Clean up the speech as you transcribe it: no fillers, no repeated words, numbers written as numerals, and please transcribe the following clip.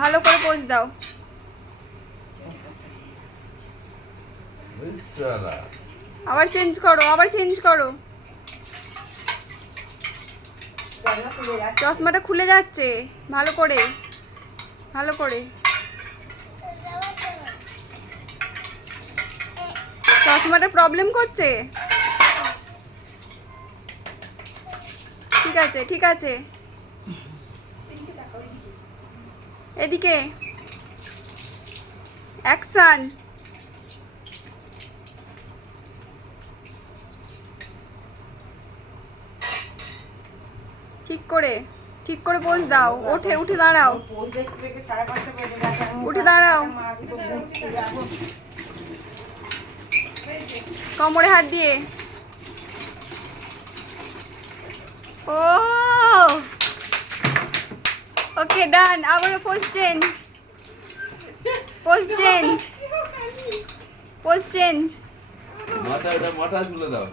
ভালো করে পোজ দাও। আবার চেঞ্জ করো, আবার চেঞ্জ করো। চশমাটা খুলে যাচ্ছে। ভালো করে, ভালো করে। চশমাটা প্রবলেম করছে। ঠিক আছে, ঠিক আছে। এদিকে অ্যাকশন। ঠিক করে, ঠিক করে পোজ দাও। উঠে উঠে দাঁড়াও, উঠে দাঁড়াও। কোমরে হাত দিয়ে। ও ওকে, ডান। আবারও pose change, pose change, pose change. মাথা তুলে দাও।